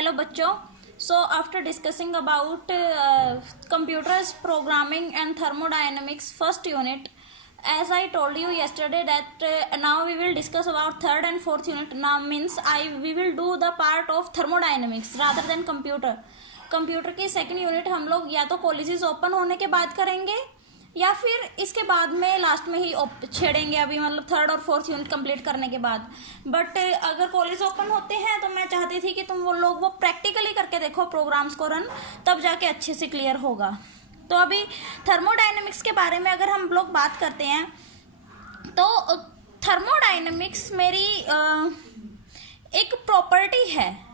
Hello बच्चों. So after discussing about computers programming and thermodynamics first unit, as I told you yesterday that now we will discuss about third and fourth unit. Now means we will do the part of thermodynamics rather than computer. Computer की second unit हम लोग या तो colleges open होने के बाद करेंगे या फिर इसके बाद में लास्ट में ही छेड़ेंगे, अभी मतलब थर्ड और फोर्थ यूनिट कंप्लीट करने के बाद. बट अगर कॉलेज ओपन होते हैं तो मैं चाहती थी कि तुम वो लोग वो प्रैक्टिकली करके देखो प्रोग्राम्स को रन, तब जाके अच्छे से क्लियर होगा. तो अभी थर्मोडायनेमिक्स के बारे में अगर हम लोग बात करते हैं तो थर्मोडायनेमिक्स मेरी एक प्रॉपर्टी है,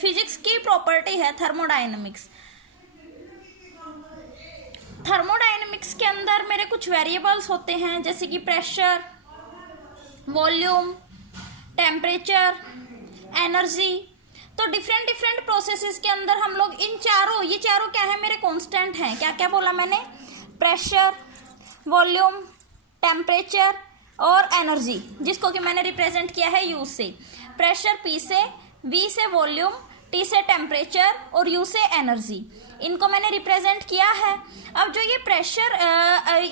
फिजिक्स की प्रॉपर्टी है थर्मोडायनेमिक्स. थर्मोडायनेमिक्स के अंदर मेरे कुछ वेरिएबल्स होते हैं जैसे कि प्रेशर, वॉल्यूम, टेम्परेचर, एनर्जी. तो डिफरेंट प्रोसेसेस के अंदर हम लोग ये चारों क्या है, मेरे कांस्टेंट हैं. क्या क्या बोला मैंने? प्रेशर, वॉल्यूम, टेम्परेचर और एनर्जी, जिसको कि मैंने रिप्रेजेंट किया है यू से. प्रेशर पी से, वी से वॉल्यूम, टी से टेम्परेचर और यू से एनर्जी. इनको मैंने रिप्रेजेंट किया है. अब जो ये प्रेशर,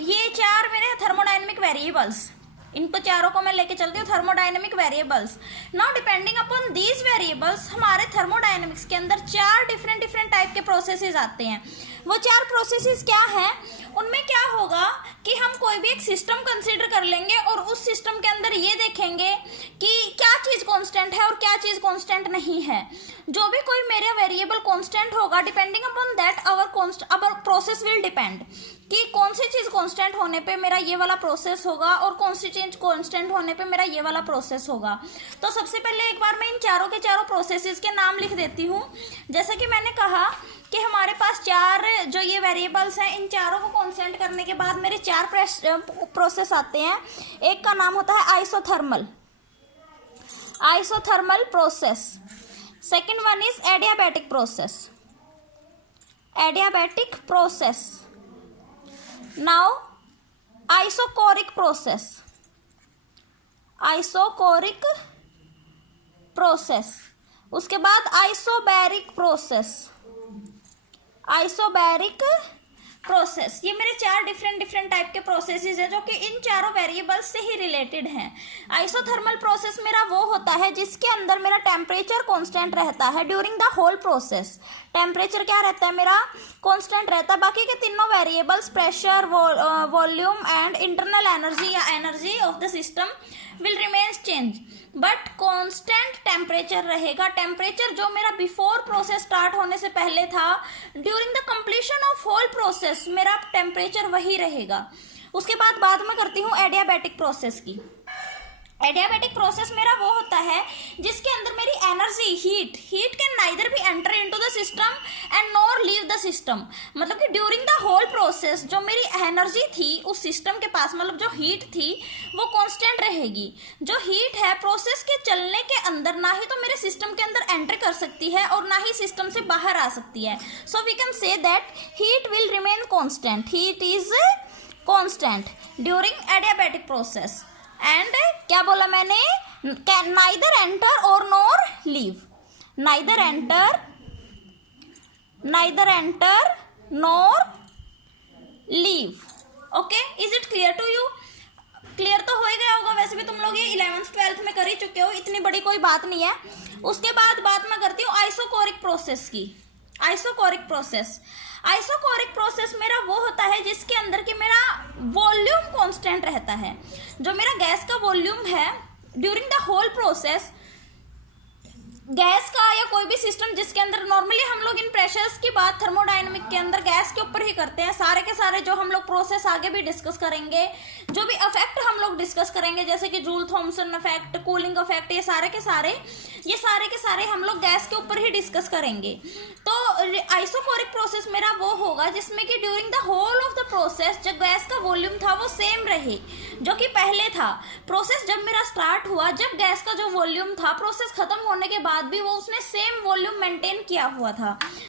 ये चार मेरे थर्मोडायनेमिक वेरिएबल्स, इनको चारों को मैं लेके चलती हूँ thermodynamic variables. Now depending upon these variables हमारे थर्मोडायनेमिक्स के अंदर चार डिफरेंट टाइप के प्रोसेसेस आते हैं. वो चार प्रोसेसेस क्या हैं? उनमें क्या होगा कि हम कोई भी एक सिस्टम कंसीडर कर लेंगे और उस सिस्टम के अंदर ये देखेंगे कि क्या चीज़ कांस्टेंट है और क्या चीज़ कांस्टेंट नहीं है. जो भी कोई मेरा वेरिएबल कांस्टेंट होगा, depending upon that our process will depend कि कौन सी चीज़ कांस्टेंट होने पे मेरा ये वाला प्रोसेस होगा और कौन सी चीज़ कांस्टेंट होने पे मेरा ये वाला प्रोसेस होगा. तो सबसे पहले एक बार मैं इन चारों के चारों प्रोसेसेस के नाम लिख देती हूँ. जैसा कि मैंने कहा कि हमारे पास चार जो ये वेरिएबल्स हैं, इन चारों को कांस्टेंट करने के बाद मेरे चार प्रोसेस आते हैं. एक का नाम होता है isothermal process. Second one is adiabatic process. Now isochoric process. उसके बाद आइसोबैरिक प्रोसेस. ये मेरे चार डिफरेंट टाइप के प्रोसेसेस हैं जो कि इन चारों वेरिएबल्स से ही रिलेटेड हैं. आइसोथर्मल प्रोसेस मेरा वो होता है जिसके अंदर मेरा टेम्परेचर कांस्टेंट रहता है during the whole process. Temperature क्या रहता है मेरा? कांस्टेंट रहता है. बाकी के तीनों variables pressure, volume and internal energy या energy of the system will remain change, but constant temperature रहेगा. टेम्परेचर जो मेरा बिफोर प्रोसेस स्टार्ट होने से पहले था, during the completion of whole process मेरा टेम्परेचर वही रहेगा. उसके बाद में करती हूँ एडियाबैटिक प्रोसेस की. एडियाबैटिक प्रोसेस मेरा वो होता है जिसके अंदर मेरी energy, heat can neither be enter into the system and nor leave the system. मतलब कि ड्यूरिंग द होल प्रोसेस जो मेरी एनर्जी थी उस सिस्टम के पास, मतलब जो हीट थी वो कांस्टेंट रहेगी. जो हीट है प्रोसेस के चलने के अंदर ना ही तो मेरे सिस्टम के अंदर एंटर कर सकती है और ना ही सिस्टम से बाहर आ सकती है. So we can say that heat will remain constant. Heat is constant during adiabatic process. And क्या बोला मैंने? नाइदर एंटर और nor leave. Neither enter nor leave. Okay, is it clear to you? Clear तो हो ही गया होगा. वैसे भी तुम लोग ये 11th 12th में कर ही चुके हो, इतनी बड़ी कोई बात नहीं है. उसके बाद बात मैं करती हूँ आइसोकोरिक प्रोसेस की. आइसोकोरिक प्रोसेस मेरा वो होता है जिसके अंदर कि मेरा वॉल्यूम कांस्टेंट रहता है. जो मेरा गैस का वॉल्यूम है during the whole process, gas का या कोई भी सिस्टम जिसके अंदर नॉर्मली हम लोग इन प्रेशर्स की बात थर्मोडायनेमिक के अंदर गैस के ऊपर ही करते हैं. सारे के सारे जो हम लोग प्रोसेस आगे भी डिस्कस करेंगे, जो भी इफेक्ट हम लोग डिस्कस करेंगे जैसे कि Joule Thomson effect, cooling effect, ये सारे के सारे हम लोग गैस के ऊपर ही डिस्कस करेंगे. तो आइसोकोरिक प्रोसेस मेरा वो होगा जिसमें कि during the whole of the process जो गैस का वॉल्यूम था वो सेम रहे जो कि पहले था. प्रोसेस जब मेरा स्टार्ट हुआ, जब गैस का जो वॉल्यूम था प्रोसेस खत्म होने के बाद भी वो उसने सेम वॉल्यूम मेंटेन किया हुआ था.